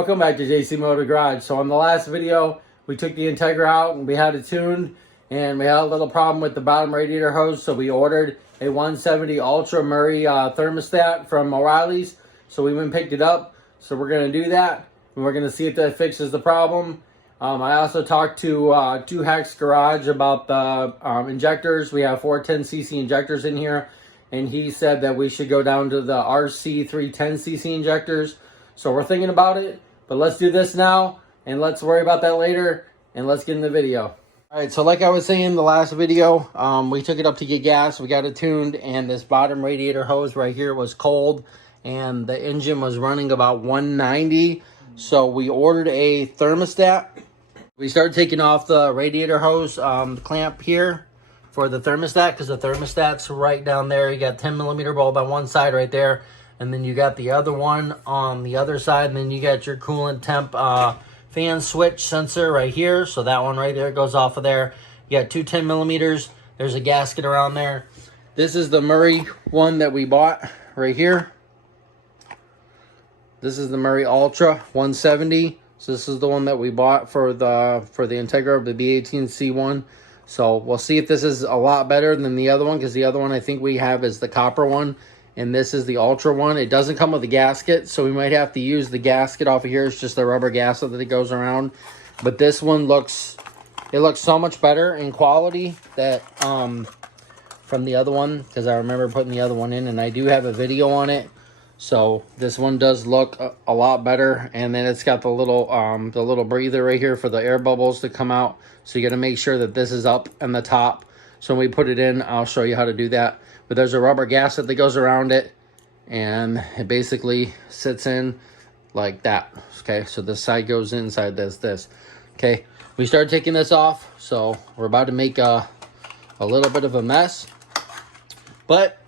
Welcome back to JC Motor Garage. So on the last video, we took the Integra out and we had it tuned, and we had a little problem with the bottom radiator hose, so we ordered a 170 Ultra Murray thermostat from O'Reilly's. So we went and picked it up. So we're going to do that, and we're going to see if that fixes the problem. I also talked to 2 Hacks Garage about the injectors. We have 410cc injectors in here, and he said that we should go down to the RC 310cc injectors. So we're thinking about it, but let's do this now, and let's worry about that later, and let's get in the video. All right, so like I was saying in the last video, we took it up to get gas. We got it tuned, and this bottom radiator hose right here was cold, and the engine was running about 190. So we ordered a thermostat. We started taking off the radiator hose clamp here for the thermostat, because the thermostat's right down there. You got 10mm bulb on one side right there, and then you got the other one on the other side, and then you got your coolant temp fan switch sensor right here. So that one right there goes off of there. You got two 10mm. There's a gasket around there. This is the Murray one that we bought right here. This is the Murray Ultra 170. So this is the one that we bought for the Integra, the B18c1. So we'll see if this is a lot better than the other one, because the other one I think we have is the copper one, and this is the Ultra one. It doesn't come with a gasket, so we might have to use the gasket off of here. It's just the rubber gasket that it goes around. But this one looks so much better in quality that from the other one, because I remember putting the other one in, and I do have a video on it. So this one does look a lot better, and then it's got the little breather right here for the air bubbles to come out. So you got to make sure that this is up in the top. So when we put it in, I'll show you how to do that. But there's a rubber gasket that goes around it, and it basically sits in like that. Okay, so this side goes inside this. Okay, we started taking this off, so we're about to make a little bit of a mess, but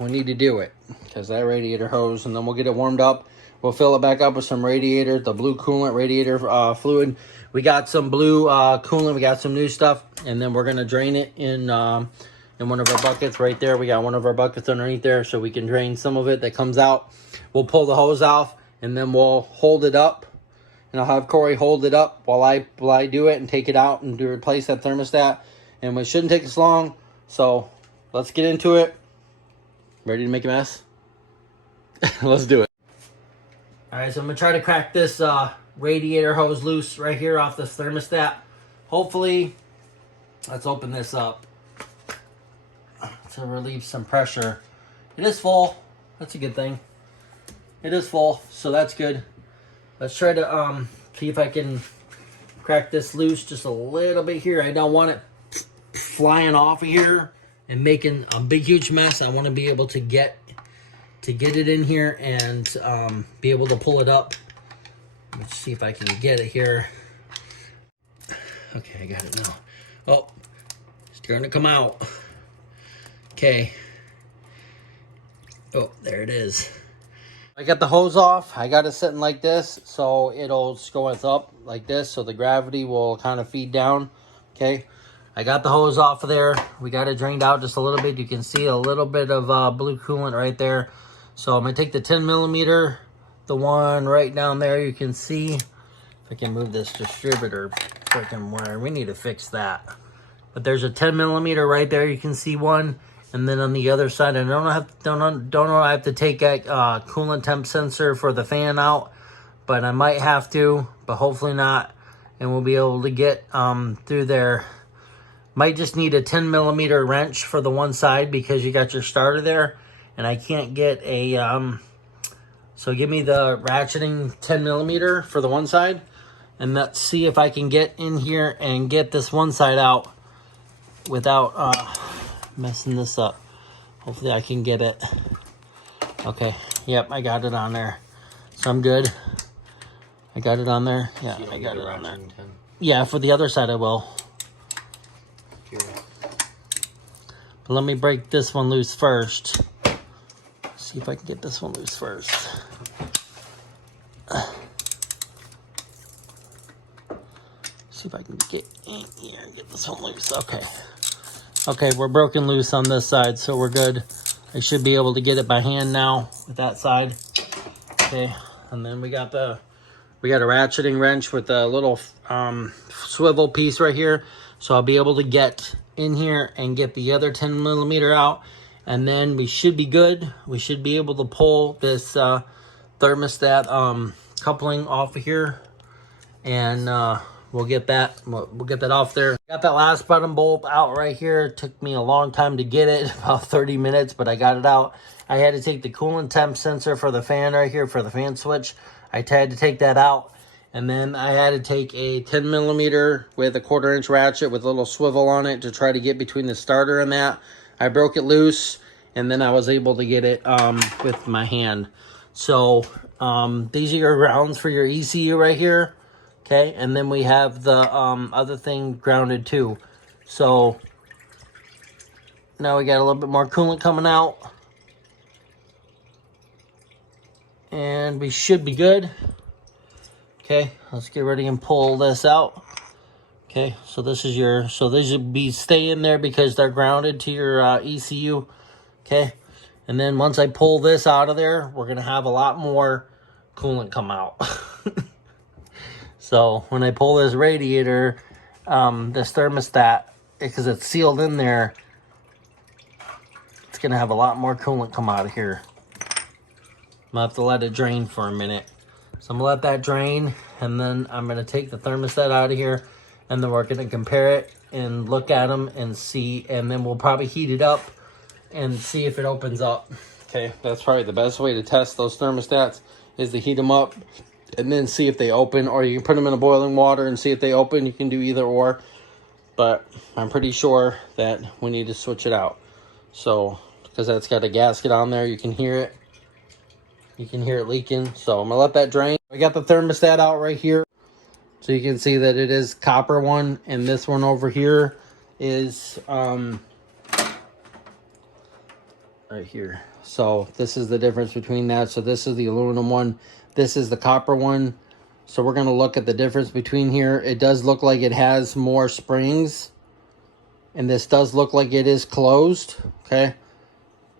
we need to do it, because that radiator hose, and then we'll get it warmed up. We'll fill it back up with some radiator, the blue coolant radiator fluid. We got some blue coolant. We got some new stuff, and then we're gonna drain it in one of our buckets right there. We got one of our buckets underneath there, so we can drain some of it that comes out. We'll pull the hose off, and then we'll hold it up, and I'll have Corey hold it up while I do it and take it out and replace that thermostat. And it shouldn't take us long. So let's get into it. Ready to make a mess? Let's do it. All right, so I'm gonna try to crack this radiator hose loose right here off this thermostat. Hopefully, let's open this up to relieve some pressure. It is full. That's a good thing. It is full, so that's good. Let's try to see if I can crack this loose just a little bit here. I don't want it flying off of here and making a big huge mess. I want to be able to get it in here and be able to pull it up. Let's see if I can get it here. Okay, I got it now. Oh, it's starting to come out. Okay. Oh, there it is. I got the hose off. I got it sitting like this, so it'll go up like this, so the gravity will kind of feed down. Okay. I got the hose off of there. We got it drained out just a little bit. You can see a little bit of blue coolant right there. So I'm going to take the 10mm, the one right down there. You can see, if I can move this distributor freaking wire, we need to fix that. But there's a 10mm right there. You can see one. And then on the other side, I don't know I have to take a coolant temp sensor for the fan out, but I might have to, but hopefully not. And we'll be able to get through there. Might just need a 10mm wrench for the one side, because you got your starter there, and I can't get a, so give me the ratcheting 10mm for the one side, and let's see if I can get in here and get this one side out without messing this up. Hopefully I can get it. Okay, yep, I got it on there. So I'm good. I got it on there. Yeah, I got it on there. Yeah, for the other side I will. But let me break this one loose first. See if I can get this one loose first. See if I can get in here and get this one loose. Okay. Okay, we're broken loose on this side, so we're good. I should be able to get it by hand now with that side. Okay, and then we got the we got a ratcheting wrench with a little swivel piece right here. So I'll be able to get in here and get the other 10 millimeter out. And then we should be good. We should be able to pull this thermostat coupling off of here. And we'll get that off there. Got that last button bolt out right here. It took me a long time to get it, about 30 minutes, but I got it out. I had to take the coolant temp sensor for the fan right here, for the fan switch. I had to take that out. And then I had to take a 10 millimeter with a 1/4 inch ratchet with a little swivel on it to try to get between the starter and that. I broke it loose, and then I was able to get it with my hand. So these are your grounds for your ECU right here. Okay, and then we have the other thing grounded too. So now we got a little bit more coolant coming out. And we should be good. Okay, let's get ready and pull this out. Okay, so this is your, so these should be staying there because they're grounded to your ECU. Okay, and then once I pull this out of there, we're gonna have a lot more coolant come out. So when I pull this radiator, this thermostat, because it's sealed in there, it's gonna have a lot more coolant come out of here. I'm gonna have to let it drain for a minute. So I'm gonna let that drain, and then I'm gonna take the thermostat out of here, and then we're gonna compare it and look at them and see, and then we'll probably heat it up and see if it opens up. Okay, that's probably the best way to test those thermostats, is to heat them up and then see if they open, or you can put them in a boiling water and see if they open. You can do either or, but I'm pretty sure that we need to switch it out. So, because that's got a gasket on there, you can hear it. You can hear it leaking. So I'm gonna let that drain. I got the thermostat out right here. So you can see that it is copper one, and this one over here is right here. So this is the difference between that. So this is the aluminum one. This is the copper one. So we're gonna look at the difference between here. It does look like it has more springs, and this does look like it is closed. Okay,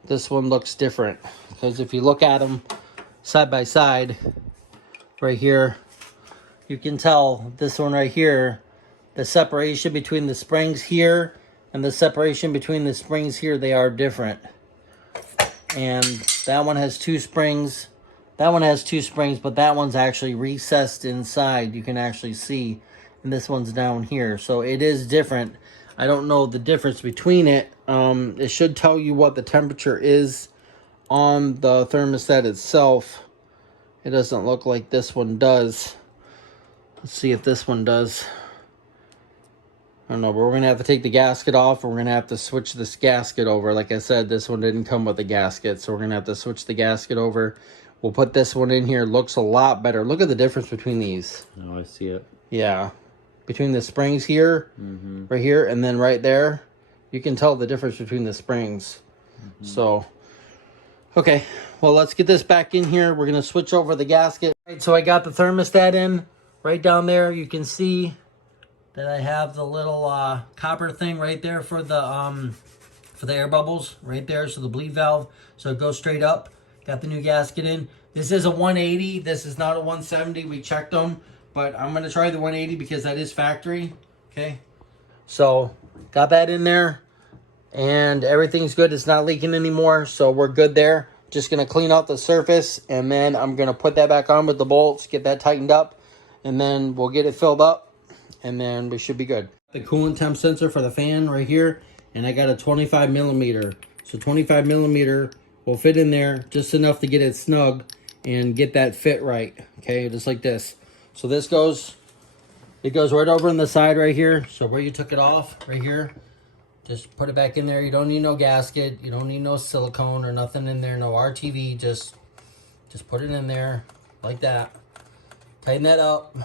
this one looks different, because if you look at them side by side right here, you can tell this one right here, the separation between the springs here and the separation between the springs here, they are different. And that one has 2 springs. That one has 2 springs, but that one's actually recessed inside. You can actually see. And this one's down here. So it is different. I don't know the difference between it. It should tell you what the temperature is on the thermostat itself. It doesn't look like this one does. Let's see if this one does. I don't know, but we're going to have to take the gasket off. We're going to have to switch this gasket over. Like I said, this one didn't come with a gasket, so we're going to have to switch the gasket over. We'll put this one in here. Looks a lot better. Look at the difference between these. Oh, I see it. Yeah. Between the springs here, right here, and then right there, you can tell the difference between the springs. So, okay. Well, let's get this back in here. We're going to switch over the gasket. All right, so I got the thermostat in. Right down there, you can see that I have the little copper thing right there for the air bubbles right there. So the bleed valve, so it goes straight up. Got the new gasket in. This is a 180. This is not a 170. We checked them, but I'm gonna try the 180 because that is factory. Okay, so got that in there, and everything's good. It's not leaking anymore, so we're good there. Just gonna clean out the surface, and then I'm gonna put that back on with the bolts, get that tightened up, and then we'll get it filled up, and then we should be good. The coolant temp sensor for the fan right here, and I got a 25 millimeter. So 25 millimeter will fit in there just enough to get it snug and get that fit right. Okay, just like this. So this goes, it goes right over on the side right here. So where you took it off, right here, just put it back in there. You don't need no gasket. You don't need no silicone or nothing in there. No RTV. Just put it in there like that. Tighten that up.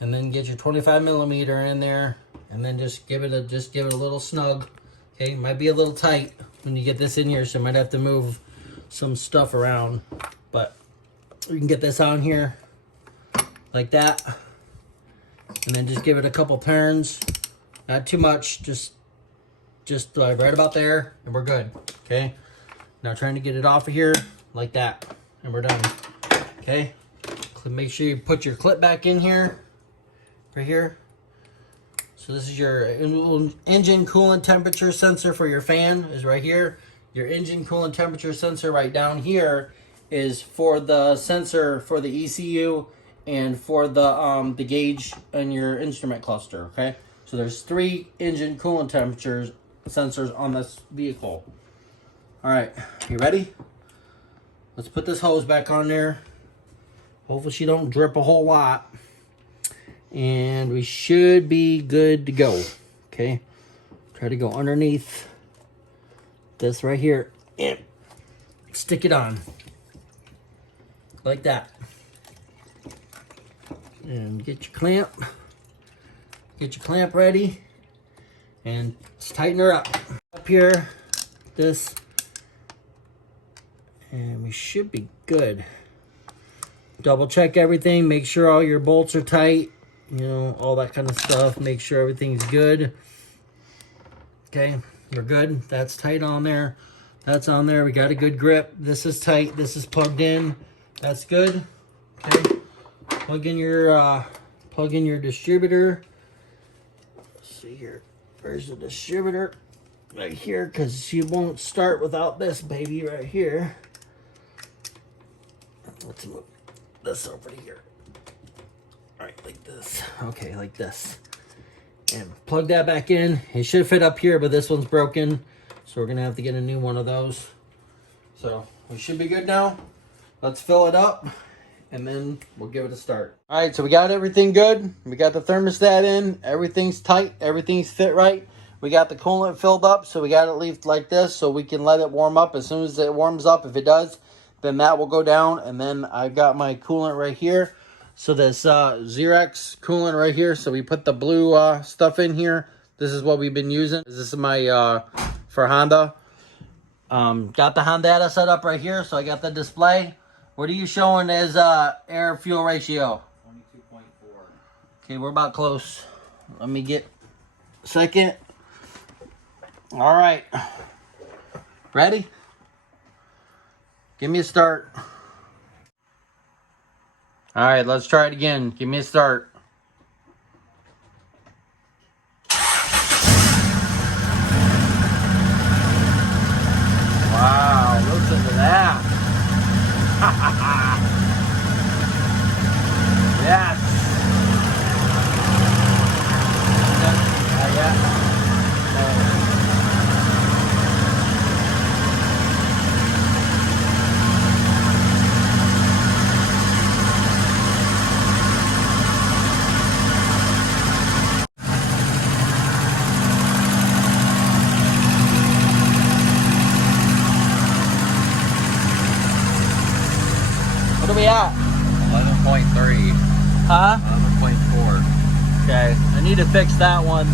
And then get your 25 millimeter in there. And then just give it a little snug. Okay, might be a little tight when you get this in here, so you might have to move some stuff around. But you can get this on here like that. And then just give it a couple turns. Not too much, just right about there, and we're good. Okay, now trying to get it off of here like that, and we're done. Okay, Make sure you put your clip back in here, right here. So this is your engine coolant temperature sensor for your fan is right here. Your engine coolant temperature sensor right down here is for the sensor for the ECU and for the gauge in your instrument cluster, okay? So there's 3 engine coolant temperatures sensors on this vehicle. All right, you ready? Let's put this hose back on there. Hopefully she don't drip a whole lot. And we should be good to go, okay? Try to go underneath this right here and stick it on like that. And get your clamp ready, and let's tighten her up here, this, and we should be good. Double check everything, make sure all your bolts are tight, you know, all that kind of stuff. Make sure everything's good. Okay, we're good. That's tight on there. That's on there. We got a good grip. This is tight. This is plugged in. That's good. Okay, plug in your distributor. Let's see here. Where's the distributor? Right here, because she won't start without this baby right here. Let's move this over to here. All right, like this. Okay, like this. And plug that back in. It should fit up here, but this one's broken. So we're going to have to get a new one of those. So we should be good now. Let's fill it up, and then we'll give it a start. All right, so we got everything good. We got the thermostat in. Everything's tight. Everything's fit right. We got the coolant filled up, so we got it left like this so we can let it warm up. As soon as it warms up, if it does, then that will go down. And then I've got my coolant right here. So this Xerox coolant right here. So we put the blue stuff in here. This is what we've been using. This is my for Honda. Got the Honda set up right here. So I got the display. What are you showing as air fuel ratio? 22.4. Okay, we're about close. Let me get a second. All right. Ready? Give me a start. All right, let's try it again. Give me a start. Wow, listen to that. Yes. Yeah. What are we at? 11.3. Huh? 11.4. Okay, I need to fix that one.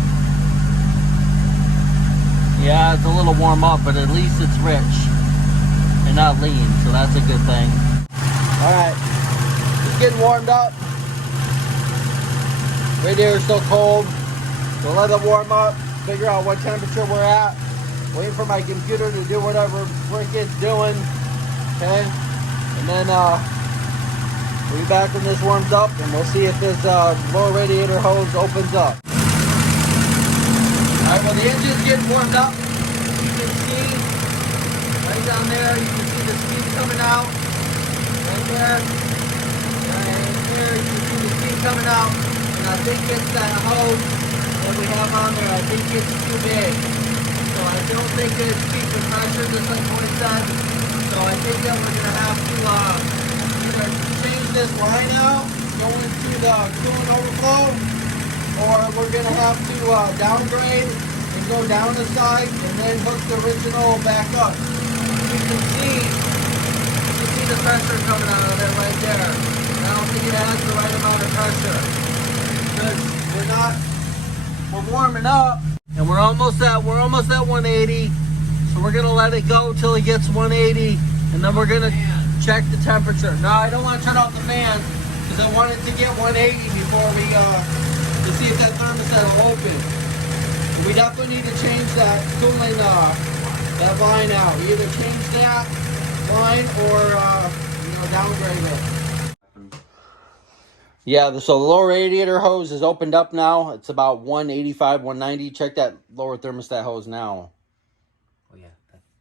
Yeah, it's a little warm up, but at least it's rich and not lean, so that's a good thing. All right, it's getting warmed up. Radiator's still cold. We'll let it warm up, figure out what temperature we're at. Waiting for my computer to do whatever frick it's doing. Okay, and then we'll be back when this warms up, and we'll see if this lower radiator hose opens up. All right, well, the engine's getting warmed up. You can see right down there, you can see the steam coming out. Right there. Right here, you can see the steam coming out. And I think it's that hose that we have on there. I think it's too big. So I don't think it's keeping pressure, just like Boy said. So I think that we're going to have to either change this line out, go into the coolant overflow, or we're going to have to downgrade and go down the side and then hook the original back up. You can see the pressure coming out of it right there. And I don't think it has the right amount of pressure because we're warming up, and we're almost at 180. So we're going to let it go till it gets 180, and then we're going to check the temperature. No, I don't want to turn off the fan because I want it to get 180 before we to see if that thermostat will open. And we definitely need to change that cooling that line out. We either change that line or downgrade it. Yeah, so the lower radiator hose is opened up now. It's about 185, 190. Check that lower thermostat hose now. Oh yeah,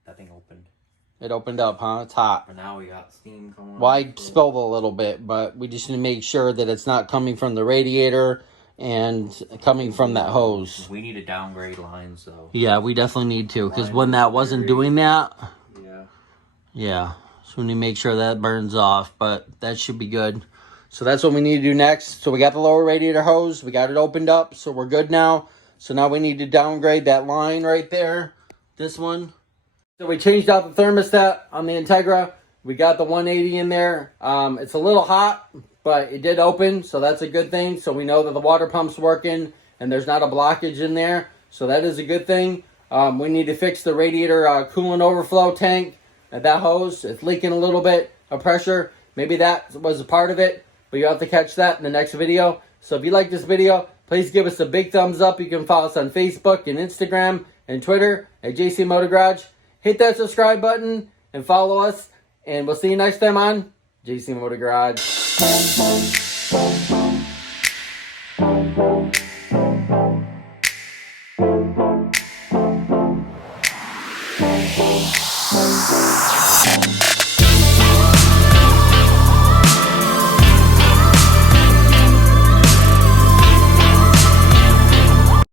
that thing opened. It opened up, huh? It's hot. But now we got steam coming. Well, I spilled a little bit, but we just need to make sure that it's not coming from the radiator and coming from that hose. We need to downgrade lines, though. Yeah, we definitely need to, because when that wasn't doing that, yeah. So we need to make sure that burns off, but that should be good. So that's what we need to do next. So we got the lower radiator hose. We got it opened up, so we're good now. So now we need to downgrade that line right there, this one. So we changed out the thermostat on the Integra. We got the 180 in there. It's a little hot, but it did open, so that's a good thing. So we know that the water pump's working and there's not a blockage in there. So that is a good thing. We need to fix the radiator coolant overflow tank. That hose, it's leaking a little bit of pressure. Maybe that was a part of it, but you have to catch that in the next video. So if you like this video, please give us a big thumbs up. You can follow us on Facebook and Instagram and Twitter at JC Motor Garage. Hit that subscribe button and follow us. And we'll see you next time on JC Motor Garage.